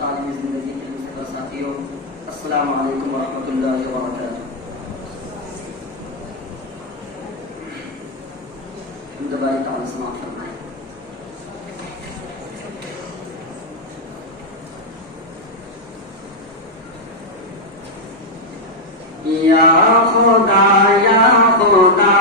तालीम ज़िंदगी के दूसरे साथियों, अस्सलामु अलैकुम व रहमतुल्लाहि व बरकातुहू। हिंदुबाई ताला समाअत फरमाएं। या खुदा या खुदा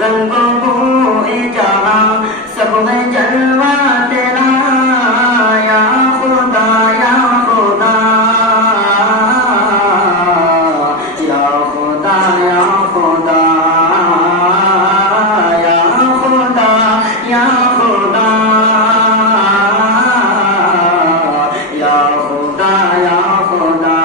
रंगों को जहां सब है जलवा तेरा या खुदा या खुदा या खुदा या खुदा या खुदा या खुदा या खुदा या खुदा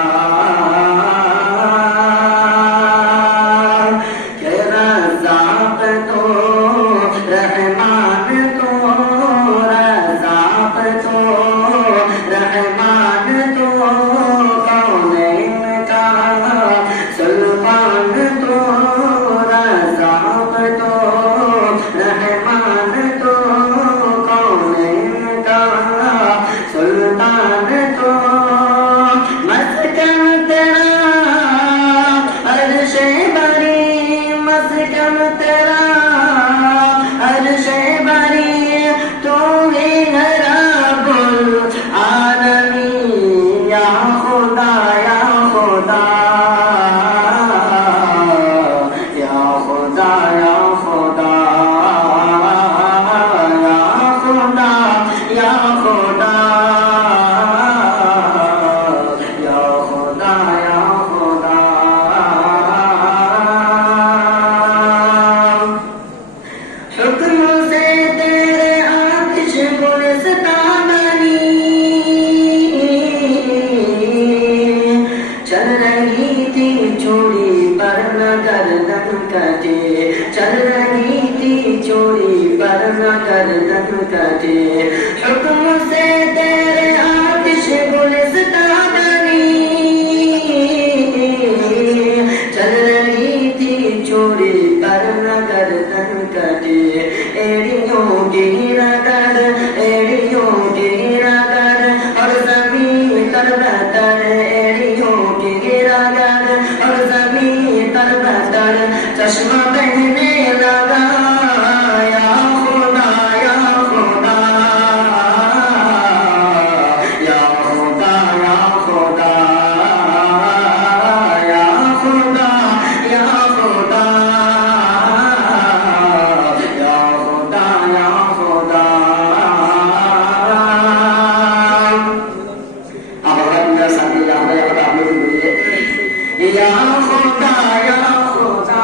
चल रही थी चोरी पर न गर्दन कटे हुक्म से तेरे आतिश गुलिस्तां बनी चल रही थी चोरी पर न गर्दन कटे एड़ियों की रगड़ और ज़मीन तर बतर एड़ियों की रगड़ और ज़मीन तर बतर चश्मा पहने लगा या खुदा या खुदा या खुदा या खुदा या खुदा या खुदा या खुदा या खुदा अब अपना साथी या खुदा या खुदा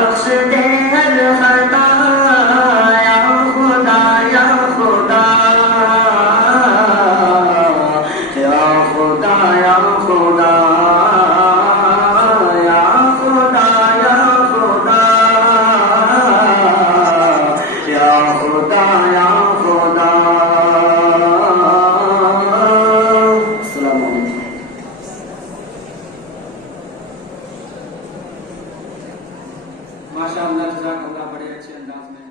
बख्श दे हर खता या खुदा या खुदा या खुदा या खुदा या खुदा या खुदा या खुदा या खुदा। अस्सलाम वालेकुम। माशाअल्लाह, जज़ाकल्लाह, बड़े अच्छे अंदाज में